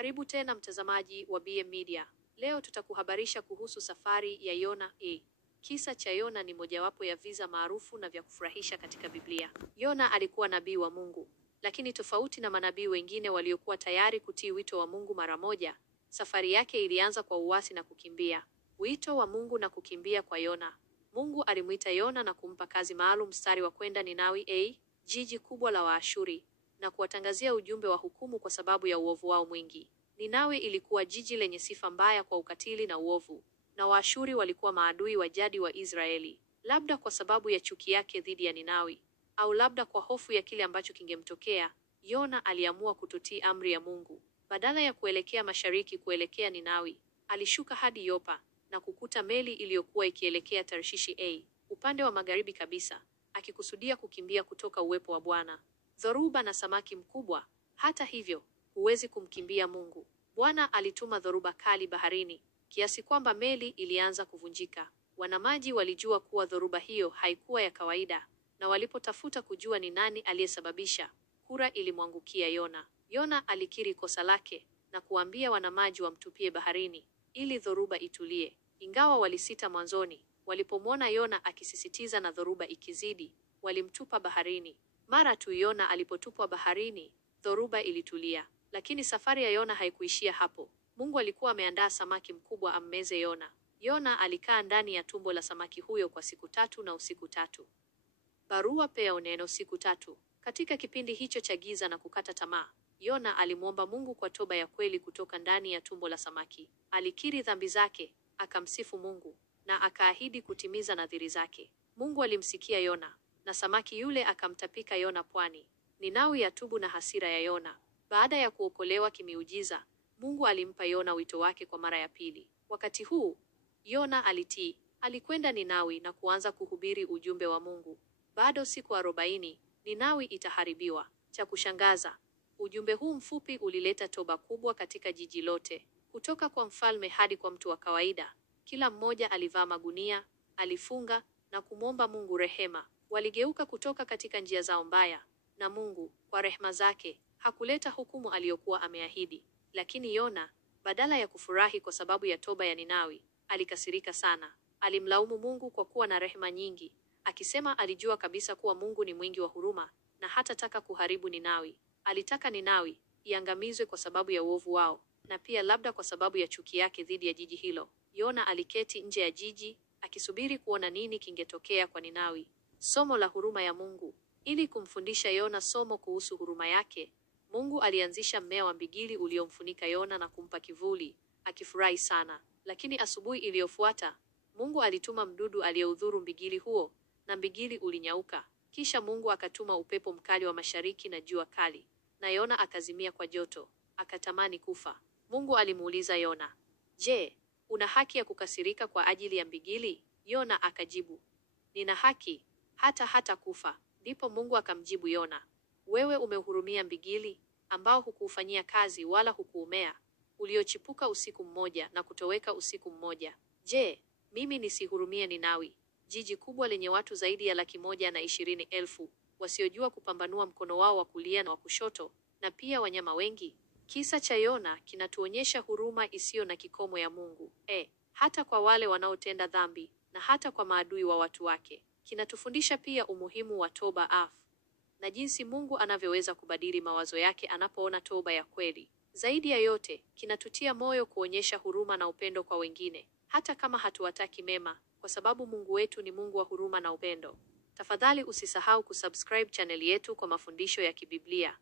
Karibu tena mtazamaji wa BM Media. Leo tutakuhabarisha kuhusu safari ya Yona. Kisa cha Yona ni mojawapo ya visa maarufu na vya kufurahisha katika Biblia. Yona alikuwa nabii wa Mungu, lakini tofauti na manabii wengine waliokuwa tayari kutii wito wa Mungu mara moja, safari yake ilianza kwa uasi na kukimbia. Wito wa Mungu na kukimbia kwa Yona. Mungu alimwita Yona na kumpa kazi maalum, mstari wa kwenda Ninawi, jiji kubwa la Waashuri, na kuwatangazia ujumbe wa hukumu kwa sababu ya uovu wao mwingi. Ninawi ilikuwa jiji lenye sifa mbaya kwa ukatili na uovu, na Waashuri walikuwa maadui wa jadi wa Israeli. Labda kwa sababu ya chuki yake dhidi ya Ninawi, au labda kwa hofu ya kile ambacho kingemtokea, Yona aliamua kutotii amri ya Mungu. Badala ya kuelekea mashariki kuelekea Ninawi, alishuka hadi Yopa na kukuta meli iliyokuwa ikielekea Tarshishi, upande wa magharibi kabisa, akikusudia kukimbia kutoka uwepo wa Bwana. Dhoruba na samaki mkubwa. Hata hivyo, huwezi kumkimbia Mungu. Bwana alituma dhoruba kali baharini, kiasi kwamba meli ilianza kuvunjika. Wanamaji walijua kuwa dhoruba hiyo haikuwa ya kawaida, na walipotafuta kujua ni nani aliyesababisha, kura ilimwangukia Yona. Yona alikiri kosa lake na kuambia wanamaji wamtupie baharini ili dhoruba itulie. Ingawa walisita mwanzoni, walipomwona Yona akisisitiza na dhoruba ikizidi, walimtupa baharini. Mara tu Yona alipotupwa baharini, dhoruba ilitulia. Lakini safari ya Yona haikuishia hapo. Mungu alikuwa ameandaa samaki mkubwa ammeze Yona. Yona alikaa ndani ya tumbo la samaki huyo kwa siku 3 na usiku 3. Barua peo neno siku 3. Katika kipindi hicho cha giza na kukata tamaa, Yona alimwomba Mungu kwa toba ya kweli kutoka ndani ya tumbo la samaki. Alikiri dhambi zake, akamsifu Mungu, na akaahidi kutimiza nadhiri zake. Mungu alimsikia Yona, na samaki yule akamtapika Yona pwani. Ninawi yatubu na hasira ya Yona. Baada ya kuokolewa kimiujiza, Mungu alimpa Yona wito wake kwa mara ya pili. Wakati huu, Yona alitii. Alikwenda Ninawi na kuanza kuhubiri ujumbe wa Mungu. Bado siku 40, Ninawi itaharibiwa. Cha kushangaza, ujumbe huu mfupi ulileta toba kubwa katika jiji lote. Kutoka kwa mfalme hadi kwa mtu wa kawaida, kila mmoja alivaa magunia, alifunga na kumwomba Mungu rehema. Waligeuka kutoka katika njia zao mbaya, na Mungu, kwa rehema zake, hakuleta hukumu aliyokuwa ameahidi. Lakini Yona, badala ya kufurahi kwa sababu ya toba ya Ninawi, alikasirika sana. Alimlaumu Mungu kwa kuwa na rehema nyingi, akisema alijua kabisa kuwa Mungu ni mwingi wa huruma na hatataka kuharibu Ninawi. Alitaka Ninawi iangamizwe kwa sababu ya uovu wao, na pia labda kwa sababu ya chuki yake dhidi ya jiji hilo. Yona aliketi nje ya jiji, akisubiri kuona nini kingetokea kwa Ninawi. Somo la huruma ya Mungu. Ili kumfundisha Yona somo kuhusu huruma yake, Mungu alianzisha mmea wa mbigili uliomfunika Yona na kumpa kivuli, akifurahi sana. Lakini asubuhi iliyofuata, Mungu alituma mdudu aliyeudhuru mbigili huo, na mbigili ulinyauka. Kisha Mungu akatuma upepo mkali wa mashariki na jua kali, na Yona akazimia kwa joto, akatamani kufa. Mungu alimuuliza Yona, "Je, una haki ya kukasirika kwa ajili ya mbigili?" Yona akajibu, "Nina haki, hata kufa." Ndipo Mungu akamjibu Yona, "Wewe umehurumia mbigili, ambao hukuufanyia kazi wala hukuumea, uliochipuka usiku mmoja na kutoweka usiku mmoja. Je, mimi nisihurumie Ninawi, jiji kubwa lenye watu zaidi ya 120,000, wasiojua kupambanua mkono wao wa kulia na wa kushoto, na pia wanyama wengi?" Kisa cha Yona kinatuonyesha huruma isiyo na kikomo ya Mungu, hata kwa wale wanaotenda dhambi na hata kwa maadui wa watu wake. Kinatufundisha pia umuhimu wa toba na jinsi Mungu anavyoweza kubadili mawazo yake anapoona toba ya kweli. Zaidi ya yote, kinatutia moyo kuonyesha huruma na upendo kwa wengine, hata kama hatuwataki mema, kwa sababu Mungu wetu ni Mungu wa huruma na upendo. Tafadhali usisahau kusubscribe channel yetu kwa mafundisho ya kibiblia.